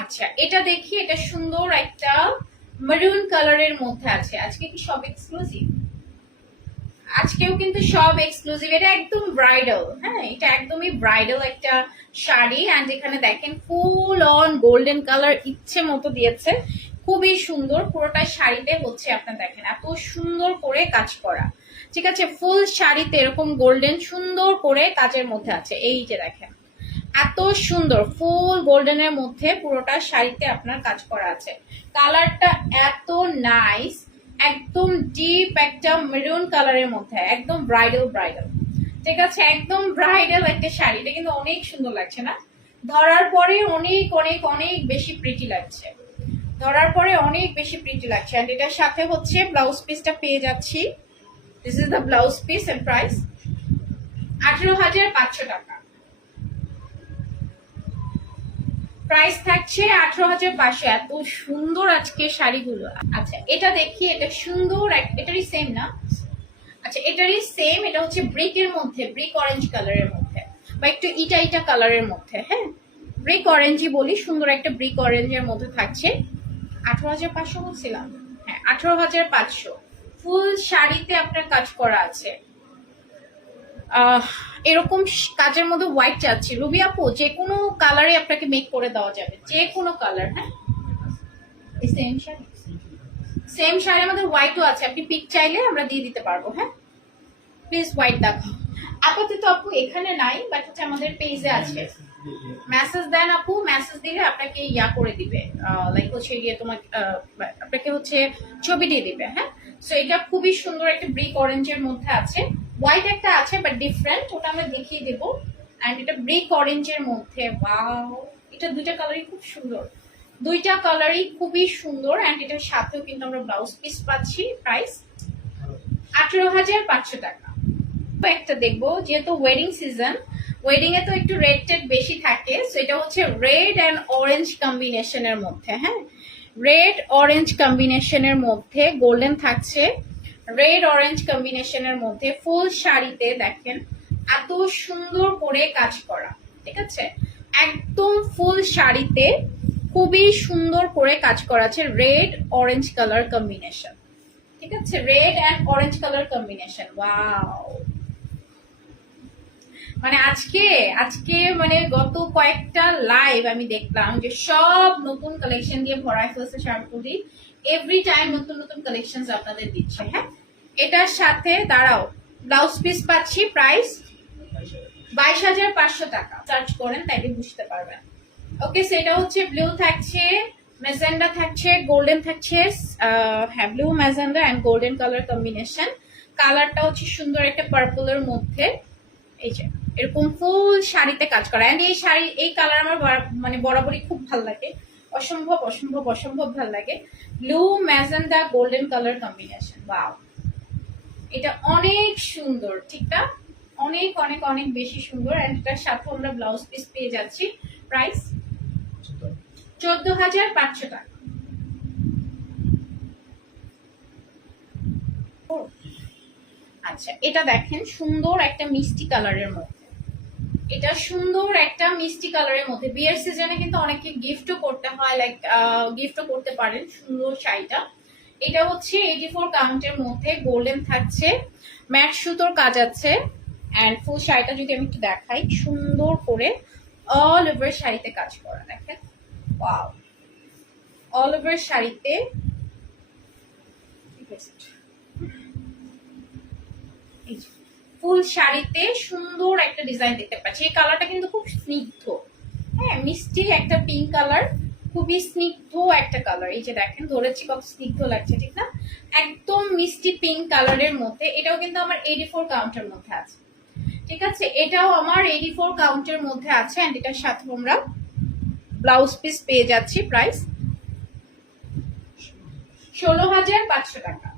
আচ্ছা এটা দেখি, এটা সুন্দর একটা মেরুন কালারের মধ্যে আছে। আজকে কি সব এক্সক্লুসিভ আজকেও কিন্তু সব এক্সক্লুসিভ এটা একদম ব্রাইডাল হ্যাঁ এটা একদমই ব্রাইডাল একটা শাড়ি। অ্যান্ড এখানে দেখেন ফুল অন গোল্ডেন কালার ইচ্ছে মতো দিয়েছে। খুবই সুন্দর, পুরোটা শাড়িতে হচ্ছে আপনার দেখেন, এত সুন্দর করে কাজ করা। ঠিক আছে ফুল শাড়িতে এরকম গোল্ডেন সুন্দর করে কাজের মধ্যে আছে। এই যে দেখেন। এত সুন্দর, ফুল গোল্ডেনের মধ্যে পুরোটা শাড়িতে আপনার কাজ করা আছে। কালারটা এত নাইস একদম ডিপ একটা মেরুন কালারের মধ্যে, একদম ব্রাইডাল ব্রাইডাল ঠিক আছে? একদম ব্রাইডাল একটা শাড়ি, এটা কিন্তু অনেক সুন্দর লাগছে না? ধরার পরে অনেক অনেক অনেক বেশি প্রিটি লাগছে। ধরার পরে অনেক বেশি প্রিটি লাগছে। অ্যান্ড এটার সাথে হচ্ছে ব্লাউজ পিসটা পেয়ে যাচ্ছি। This is the blouse piece and price আঠেরো হাজার পাঁচশো টাকা। প্রাইস থাকছে আঠারো হাজার পাঁচশো। এত সুন্দর আজকে শাড়িগুলো। আচ্ছা এটা দেখি এটা সুন্দর এটারই সেম না? আচ্ছা এটারই সেম এটা হচ্ছে ব্রিকের মধ্যে ব্রিক অরেঞ্জ কালারের মধ্যে। বা একটু ইটা ইটা কালারের মধ্যে হ্যাঁ? ব্রিক অরেঞ্জই বলি সুন্দর একটা ব্রিক অরেঞ্জের মধ্যে থাকছে। আঠারো হাজার পাঁচশো বলছিলাম? হ্যাঁ আঠারো হাজার পাঁচশো। ফুল শাড়িতে আপনার কাজ করা আছে। আহ, এরকম কাজের মধ্যে হোয়াইট চাচ্ছি রুবি আপু, যে কোনো কালারে আপনাকে মেক করে দেওয়া যাবে। যে কোনো কালার হ্যাঁ? সেম শাড়ি? সেম শাড়ির মধ্যে হোয়াইটও আছে। আপনি পিক চাইলে আমরা দিয়ে দিতে পারব হ্যাঁ? প্লিজ হোয়াইট দেখো। আপাতত আপু এখানে নাই বাট হচ্ছে আমাদের পেজে আছে। মেসেজ দেন আপু মেসেজ দিলে আপনাকে ইয়া করে দিবে। লাইক হচ্ছে গিয়ে তোমার আপনাকে হচ্ছে ছবি দিয়ে দিবে হ্যাঁ? সো এটা খুবই সুন্দর একটা ব্রিক অরেঞ্জের মধ্যে আছে। হোয়াইট একটা আছে বাট ডিফারেন্ট ওটা আমরা দেখিয়ে দেব। অ্যান্ড এটা ব্রিক অরেঞ্জের মধ্যে ওয়াও এটা দুইটা কালারই খুব সুন্দর। দুইটা কালারই খুবই সুন্দর অ্যান্ড এটার সাথেও কিন্তু আমরা ব্লাউজ পিস পাচ্ছি প্রাইস আঠেরো হাজার পাঁচশো টাকা। একটা দেখব, যেহেতু ওয়েডিং সিজন ওয়েডিং এ তো একটু রেড টেড বেশি থাকে সো এটা হচ্ছে রেড অ্যান্ড অরেঞ্জ কম্বিনেশনের মধ্যে হ্যাঁ? রেড অরেঞ্জ কম্বিনেশনের মধ্যে গোল্ডেন থাকছে। রেড অরেঞ্জ কম্বিনেশনের মধ্যে ফুল শাড়িতে দেখেন, এত সুন্দর করে কাজ করা, ঠিক আছে? একদম ফুল শাড়িতে খুবই সুন্দর করে কাজ করা আছে রেড অরেঞ্জ কালার কম্বিনেশন ঠিক আছে? Red and orange colour combination wow মানে আজকে আজকে মানে গত কয়েকটা লাইভ আমি দেখলাম যে সব নতুন কালেকশন দিয়ে ভরায় ফেলছে শার্টগুলি এভরি টাইম নতুন নতুন কালেকশন আপনাদের দিচ্ছে হ্যাঁ? এটার সাথে, দাঁড়াও ব্লাউজ পিস পাচ্ছি প্রাইস বাইশ হাজার পাঁচশো টাকা। সার্চ করেন, তাইলে বুঝতে পারবেন। ওকে সেটা হচ্ছে ব্লু থাকছে ম্যাজেন্ডা থাকছে গোল্ডেন থাকছে হ্যাঁ blue magenta and golden colour combination কালারটা হচ্ছে সুন্দর একটা পার্পলের মধ্যে। এই যে, এরকম ফুল শাড়িতে কাজ করা। অ্যান্ড এই শাড়ি, এই কালার আমার মানে বরাবরই খুব ভালো লাগে। অসম্ভব অসম্ভব অসম্ভব ভালো লাগে। Blue magenta golden colour combination wow এটা অনেক সুন্দর, ঠিক না? অনেক অনেক অনেক বেশি সুন্দর অ্যান্ড এটার সাথে আমরা ব্লাউজ পিস পেয়ে যাচ্ছি। প্রাইস চোদ্দ হাজার পাঁচশো টাকা। আচ্ছা এটা দেখেন সুন্দর একটা মিষ্টি কালারের মধ্যে। এটা সুন্দর একটা মিষ্টি কালারের মধ্যে। বিয়ের সিজনে কিন্তু অনেকে গিফটও করতে হয় লাইক গিফটও করতে পারেন সুন্দর শাড়িটা। এটা হচ্ছে এইটি ফোর কাউন্টের মধ্যে গোল্ডেন থাকছে ম্যাট সুতোর কাজ আছে অ্যান্ড ফুল শাড়িটা যদি আমি একটু দেখাই সুন্দর করে অল ওভার শাড়িতে কাজ করা দেখেন। ওয়াও অল ওভার শাড়িতে এই যে, ফুল শাড়িতে সুন্দর একটা ডিজাইন দেখতে পাচ্ছি। এই কালারটা কিন্তু খুব স্নিগ্ধ। হ্যাঁ মিষ্টি একটা পিঙ্ক কালার খুবই স্নিগ্ধ একটা কালার এই যে দেখেন, ধরেছি কত স্নিগ্ধ লাগছে, ঠিক না? একদম মিষ্টি পিঙ্ক কালারের মধ্যে। এটাও কিন্তু আমার এইটি ফোর কাউন্টের মধ্যে আছে। ঠিক আছে? এটাও আমার এইটি ফোর কাউন্টের মধ্যে আছে অ্যান্ড এটার সাথে আমরা ব্লাউজ পিস পেয়ে যাচ্ছি প্রাইস ষোলো হাজার পাঁচশো টাকা।